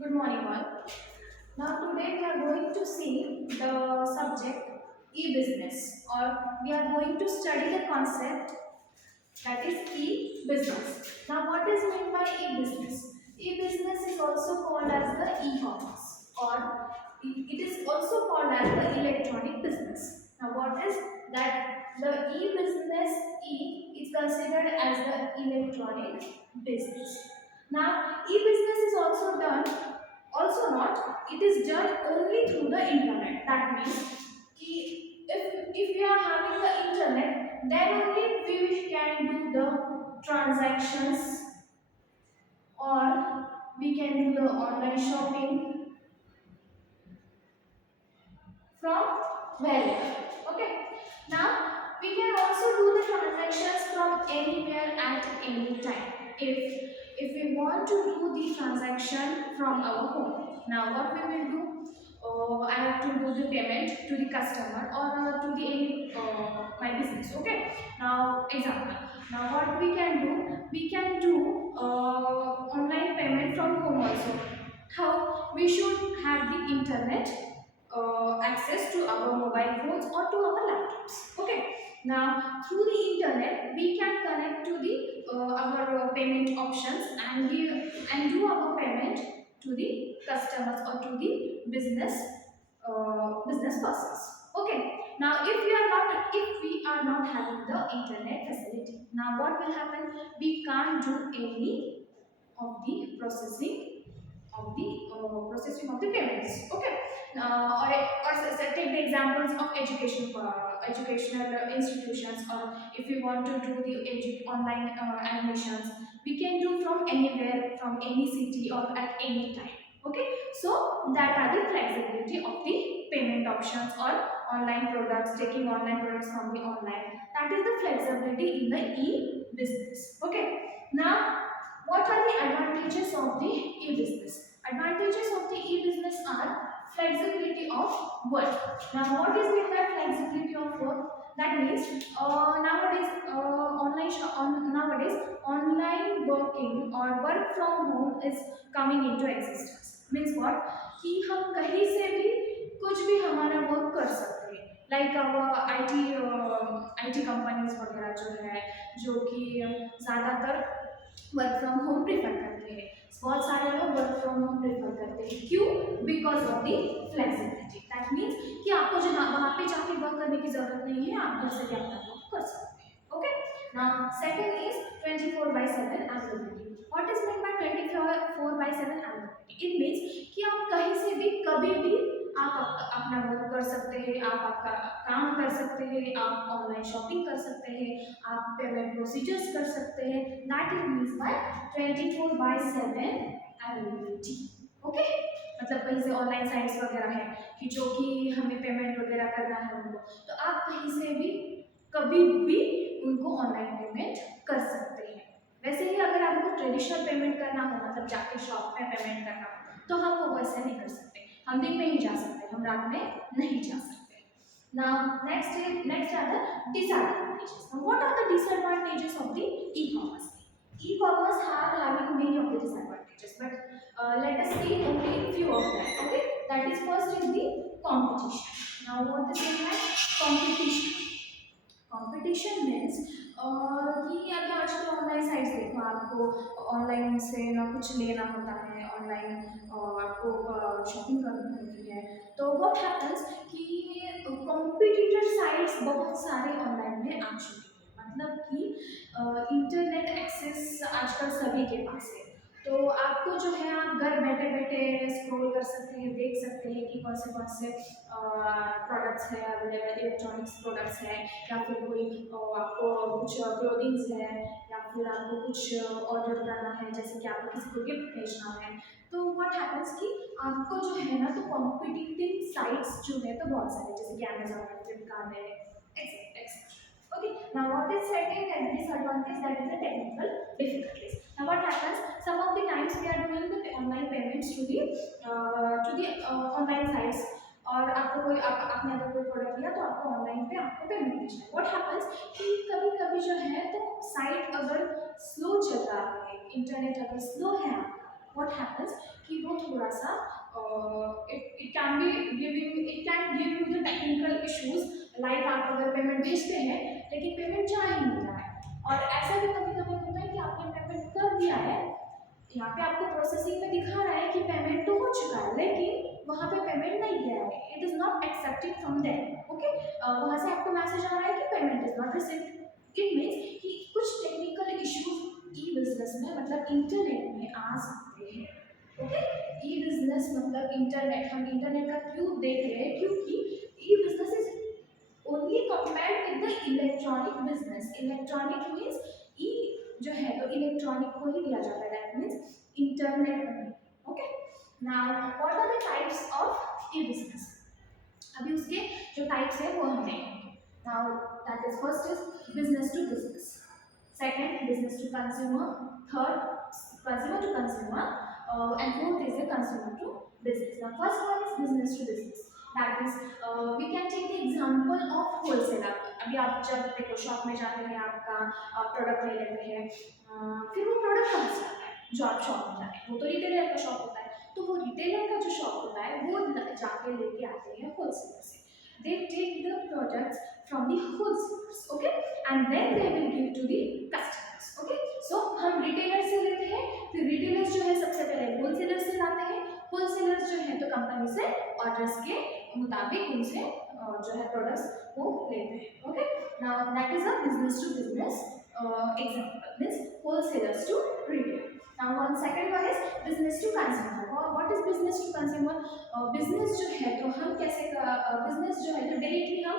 Good morning, all. Now, today we are going to see the subject e-business, or we are going to study the concept that is e-business. Now, what is meant by e-business? E-business is also called as the e-commerce, or it is also called as the electronic business. Now, what is that? The e-business is considered as the electronic business. Now, e-business is also not, it is done only through the internet. That means if we are having the internet, then only we can do the transactions, or we can do the online shopping from wherever. Okay. Now we can also do the transactions from anywhere at any time. If we want to do the transaction from our home, now what we will do? I have to do the payment to the customer, or to the any my business. Okay. Now example. Now what we can do? We can do online payment from home also. How? We should have the internet access to our mobile phones or to our laptops. Okay. Now through the internet we can connect to the our payment options and do our payment to the customers or to the business persons. Okay. Now if we are not having the internet facility, now what will happen? We can't do any of the processing of the payments. Okay. Take the examples of education for educational institutions, or if we want to do the online admissions, we can do from anywhere, from any city or at any time. Okay. So that are the flexibility of the payment options, or online products, taking online products from the online. That is the flexibility in the e-business. Okay. Now what are the advantages of the e-business? Advantages of the e-business are flexibility of work. Now, what is meant by flexibility of work? That means nowadays online working or work from home is coming into existence. Means what? कि हम कहीं से भी कुछ भी हमारा वर्क कर सकते हैं. लाइक आईटी कंपनीज वगैरह जो है, जो कि ज़्यादातर वर्क फ्रॉम होम प्रेफर करते हैं. बहुत सारे लोग वर्क फ्रॉम होम प्रेफर करते हैं. क्यों? Because of the flexibility. That means कि आपको जो वहाँ पे जाके वर्क करने की जरूरत नहीं है, आप घर से भी अपना वर्क कर सकते हैं. Okay. Now second is 24/7 availability. What is mean by 24/7 availability? It means कि आप कहीं से भी कभी भी आप अपना वर्क कर सकते हैं, आप आपका काम कर सकते हैं, आप ऑनलाइन शॉपिंग कर सकते हैं, आप पेमेंट प्रोसीजर्स कर सकते हैं. That is means by 24/7 availability. Okay. मतलब कहीं से ऑनलाइन साइट्स वगैरह है कि जो कि हमें पेमेंट वगैरह करना है उनको, तो आप कहीं से भी कभी भी उनको ऑनलाइन पेमेंट कर सकते हैं. वैसे ही अगर आपको ट्रेडिशनल पेमेंट करना हो, मतलब जाके शॉप में पेमेंट करना हो, तो हम वो वैसे नहीं कर सकते. हम दिन में ही जा सकते हैं, हम रात में नहीं जा सकते. Now next are the disadvantages. Now what are the disadvantages of the e-commerce? E-commerce are having many of the disadvantages, but let us see only few of them. Okay, that is first is the competition. Now what is meant by competition? Competition means कि अभी आजकल online sites देखो, आपको ऑनलाइन से ना कुछ लेना होता है, ऑनलाइन आपको शॉपिंग करनी होती है. तो व्हाट हैपन्स कि कॉम्पिटिटर साइट्स बहुत सारे ऑनलाइन में आ चुके हैं. मतलब कि इंटरनेट एक्सेस आजकल सभी के पास है. तो आपको जो है, आप घर बैठे बैठे स्क्रॉल कर सकते हैं, देख सकते हैं कि कौन से प्रोडक्ट्स है अवेलेबल, इलेक्ट्रॉनिक्स प्रोडक्ट्स है, या फिर कोई आपको कुछ क्लोथिंग्स है, या फिर आपको कुछ ऑर्डर करना है, जैसे कि आपको किसी को गिफ्ट भेजना है. तो व्हाट हैपन्स कि आपको जो है ना, तो कॉम्पिटिटिव साइट्स जो है तो बहुत सारे, जैसे कि अमेजोन है, फ्लिपकार्ट है, etcetera. Okay, now what is second and disadvantage? That is the technical difficulties. Now what happens? Some of the times we are doing the online payments to the online sites. और आपको कोई आपने अगर कोई प्रोडक्ट लिया तो आपको ऑनलाइन पे आपको पेमेंट भेजना है. व्हाट हैपन्स कि कभी कभी जो है, तो साइट अगर स्लो चल रहा है, इंटरनेट अगर स्लो है आपका, व्हाट हैपन्स कि वो थोड़ा can give you the technical issues, like आप अगर पेमेंट भेजते हैं लेकिन पेमेंट जा ही नहीं रहा है, और ऐसा भी कभी कभी होता है कि आपने पेमेंट कर दिया है, यहाँ पे आपको प्रोसेसिंग में दिखा रहा है कि पेमेंट तो हो चुका है, लेकिन वहाँ पे पेमेंट नहीं गया है, it is not accepted from them, okay. वहाँ से आपको मैसेज आ रहा है कि payment is not received. It means कि कुछ टेक्निकल इश्यूज ई बिजनेस में मतलब इंटरनेट में आ सकते हैं, ओके। ई बिजनेस मतलब इंटरनेट, हम इंटरनेट का क्यों देख रहे हैं, क्योंकि e business is only compared with the electronic business. Electronic means e जो है तो इलेक्ट्रॉनिक को ही दिया जाता है, दैट मीन्स इंटरनेट में, okay. Now what are the types of e business, अभी उसके जो टाइप्स है वो हम देखेंगे। Now that is first is business to business, second business to consumer, third consumer to consumer, and fourth is a consumer to business. Now first one is business to business, that is we can take the example of wholesaler। अभी आप जब देखो शॉप में जाते हैं, आपका प्रोडक्ट ले लेते हैं, फिर वो प्रोडक्ट कहाँ से आता है, जो आप शॉप में जाते हैं वो तो रिटेलर का शॉप होता है, तो वो रिटेलर का जो शॉप होता है वो जाके लेके आते हैं होलसेलर से, they take the products from the wholesalers, okay, and then they will give to the customers, okay। so हम रिटेलर से लेते हैं, फिर रिटेलर्स जो है सबसे पहले होलसेलर से लाते हैं, होलसेलर्स जो है तो कंपनी से ऑर्डर्स के मुताबिक उनसे जो है प्रोडक्ट्स वो लेते हैं, okay. Now that is a business to business example, means wholesalers to retailer. Now one second one is business to consumer। What is business to consumer? Business जो है तो हम कैसे बिजनेस जो है तो डायरेक्टली हम